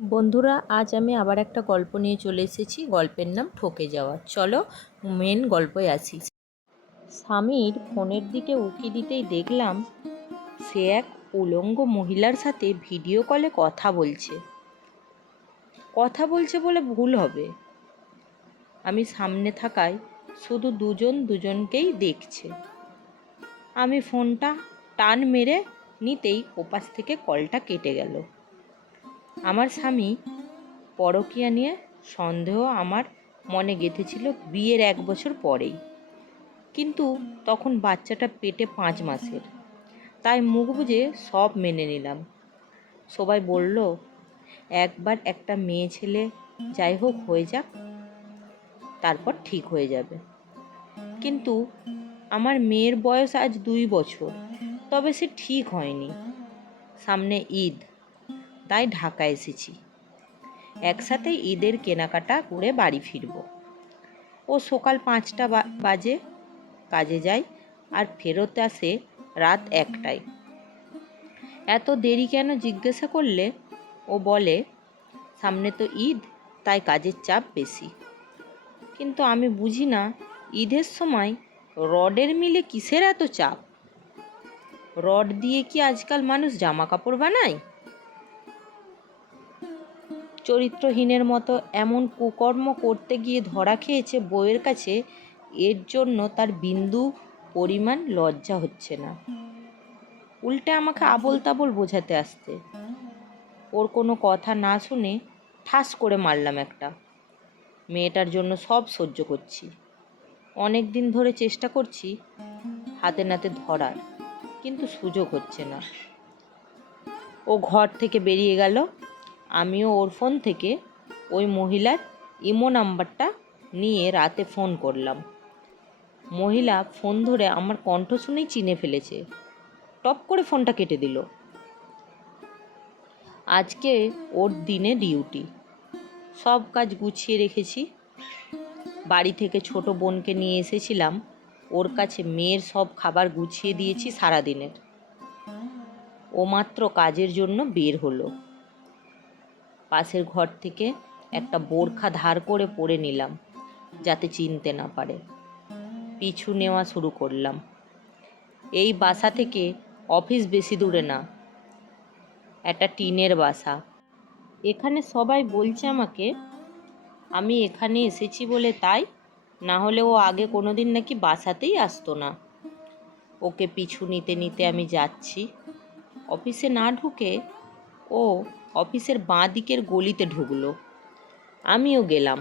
বন্ধুরা, আজ আমি আবার একটা গল্প নিয়ে চলে এসেছি। গল্পের নাম ঠকে যাওয়া। চলো মেন গল্পে আসি। স্বামীর ফোনের দিকে উকি দিতেই দেখলাম সে এক উলঙ্গ মহিলার সাথে ভিডিও কলে কথা বলছে বলে ভুল হবে। আমি সামনে থাকায় শুধু দুজনকেই দেখছে। আমি ফোনটা টান মেরে নিতেই ওপাশ থেকে কলটা কেটে গেল। আমার স্বামী পরকীয়া নিয়ে সন্দেহ আমার মনে গেঁথেছিল বিয়ের 1 বছর পরেই, কিন্তু তখন বাচ্চাটা পেটে 5 মাসের, তাই মুখ বুজে সব মেনে নিলাম। সবাই বলল একবার একটা মেয়ে ছেলে যাই হোক হয়ে যাক, তারপর ঠিক হয়ে যাবে। কিন্তু আমার মেয়ের বয়স আজ 2 বছর, তবে সে ঠিক হয়নি। সামনে ঈদ, তাই ঢাকা এসেছি। একসাথে ঈদের কেনাকাটা করে বাড়ি ফিরব। ও সকাল 5টা বাজে কাজে যায় আর ফেরত আসে রাত 1টায়। এত দেরি কেন জিজ্ঞাসা করলে ও বলে সামনে তো ঈদ, তাই কাজের চাপ বেশি। কিন্তু আমি বুঝি না ঈদের সময় রডের মিলে কিসের এত চাপ? রড দিয়ে কি আজকাল মানুষ জামা কাপড় বানায়? চরিত্রহীনের মতো এমন কুকর্ম করতে গিয়ে ধরা খেয়েছে বউয়ের কাছে, এর জন্য তার বিন্দু পরিমাণ লজ্জা হচ্ছে না। উল্টে আমাকে আবোল তাবোল বোঝাতে আসতে। ওর কোনো কথা না শুনে ঠাস করে মারলাম একটা। মেয়েটার জন্য সব সহ্য করছি, অনেক দিন ধরে চেষ্টা করছি হাতে নাতে ধরার, কিন্তু সুযোগ হচ্ছে না। ও ঘর থেকে বেরিয়ে গেল। আমিও ওর ফোন থেকে ওই মহিলার ইমো নাম্বারটা নিয়ে রাতে ফোন করলাম। মহিলা ফোন ধরে আমার কণ্ঠ শুনেই চিনে ফেলেছে। টপ করে ফোনটা কেটে দিল। আজকে ওর দিনে ডিউটি। সব কাজ গুছিয়ে রেখেছি। বাড়ি থেকে ছোট বোনকে নিয়ে এসেছিলাম, ওর কাছে মেয়ের সব খাবার গুছিয়ে দিয়েছি সারাদিনের। ও মাত্র কাজের জন্য বের হলো। পাশের ঘর থেকে একটা বোরখা ধার করে পরে নিলাম যাতে চিনতে না পারে। পিছু নেওয়া শুরু করলাম। এই বাসা থেকে অফিস বেশি দূরে না, একটা টিনের বাসা। এখানে সবাই বলছে আমাকে আমি এখানে এসেছি বলে তাই, না হলে ও আগে কোনো দিন নাকি বাসাতেই আসতো না। ওকে পিছু নিতে নিতে আমি যাচ্ছি। অফিসে না ঢুকে ও অফিসের বাঁ দিকের গলিতে ঢুকলো। আমিও গেলাম।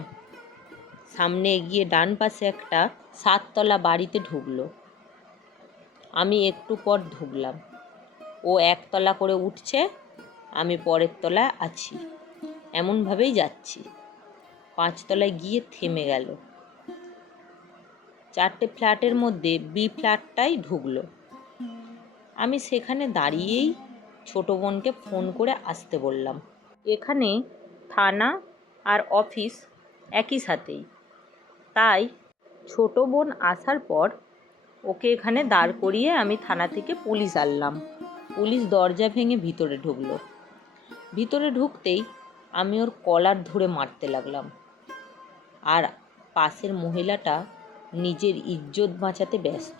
সামনে এগিয়ে ডান পাশে একটা 7তলা বাড়িতে ঢুকলো। আমি একটু পর ঢুকলাম। ও 1তলা করে উঠছে, আমি পরের তলায় আছি। এমনভাবেই যাচ্ছি। 5তলায় গিয়ে থেমে গেল। 4টে ফ্ল্যাটের মধ্যে বি ফ্ল্যাটটাই ঢুকলো। আমি সেখানে দাঁড়িয়েই ছোট বোনকে ফোন করে আসতে বললাম। এখানে থানা আর অফিস একই সাথেই, তাই ছোট বোন আসার পর ওকে এখানে দাঁড় করিয়ে আমি থানা থেকে পুলিশ আনলাম। পুলিশ দরজা ভেঙে ভিতরে ঢুকলো। ভিতরে ঢুকতেই আমি ওর কলার ধরে মারতে লাগলাম। আর পাশের মহিলাটা নিজের ইজ্জত বাঁচাতে ব্যস্ত।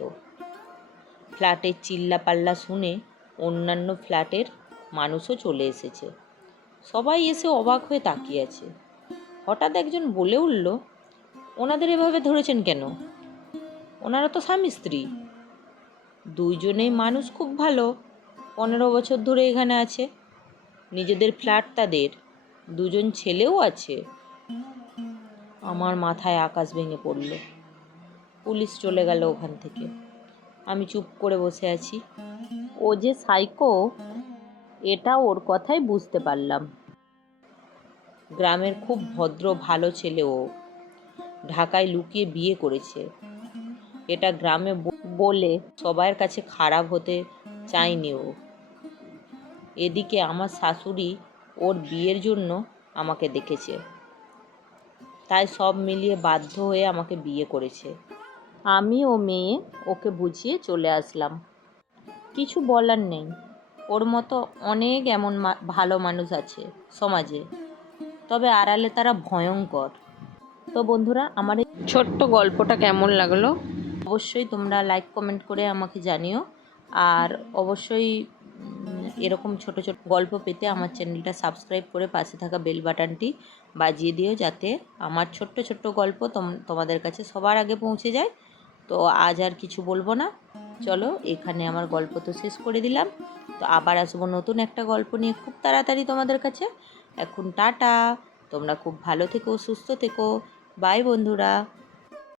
ফ্ল্যাটের চিল্লাপাল্লা শুনে অন্যান্য ফ্ল্যাটের মানুষও চলে এসেছে। সবাই এসে অবাক হয়ে তাকিয়ে আছে। হঠাৎ একজন বলে উঠল, ওনাদের এভাবে ধরেছেন কেন? ওনারা তো স্বামী স্ত্রী। দুইজনেই মানুষ, খুব ভালো, 15 বছর ধরে এখানে আছে। নিজেদের ফ্ল্যাট তাদের, 2জন ছেলেও আছে। আমার মাথায় আকাশ ভেঙে পড়ল। পুলিশ চলে গেল ওখান থেকে। আমি চুপ করে বসে আছি। ও যে সাইকো, এটা ওর কথাই বুঝতে পারলাম। গ্রামের খুব ভদ্র ভালো ছেলে ও। ঢাকায় লুকিয়ে বিয়ে করেছে। এটা গ্রামে বলে সবার কাছে খারাপ হতে চায়নি ও। এদিকে আমার শাশুড়ি ওর বিয়ের জন্য আমাকে দেখেছে, তাই সব মিলিয়ে বাধ্য হয়ে আমাকে বিয়ে করেছে। আমি ও মেয়ে ওকে বুঝিয়ে চলে আসলাম। কিছু বলার নেই, ওর মতো অনেক এমন ভালো মানুষ আছে সমাজে, তবে আড়ালে তারা ভয়ঙ্কর। তো বন্ধুরা, আমার এই ছোট্ট গল্পটা কেমন লাগলো অবশ্যই তোমরা লাইক কমেন্ট করে আমাকে জানিও। আর অবশ্যই এরকম ছোট ছোট গল্প পেতে আমার চ্যানেলটা সাবস্ক্রাইব করে পাশে থাকা বেল বাটনটি বাজিয়ে দিও, যাতে আমার ছোট্ট ছোট্ট গল্প তোমাদের কাছে সবার আগে পৌঁছে যায়। তো আজ আর কিছু বলবো না, চলো এখানে আমার গল্প তো শেষ করে দিলাম। তো আবার আসবো নতুন একটা গল্প নিয়ে খুব তাড়াতাড়ি তোমাদের কাছে। এখন টাটা, তোমরা খুব ভালো থেকো, সুস্থ থেকো, বাই বন্ধুরা।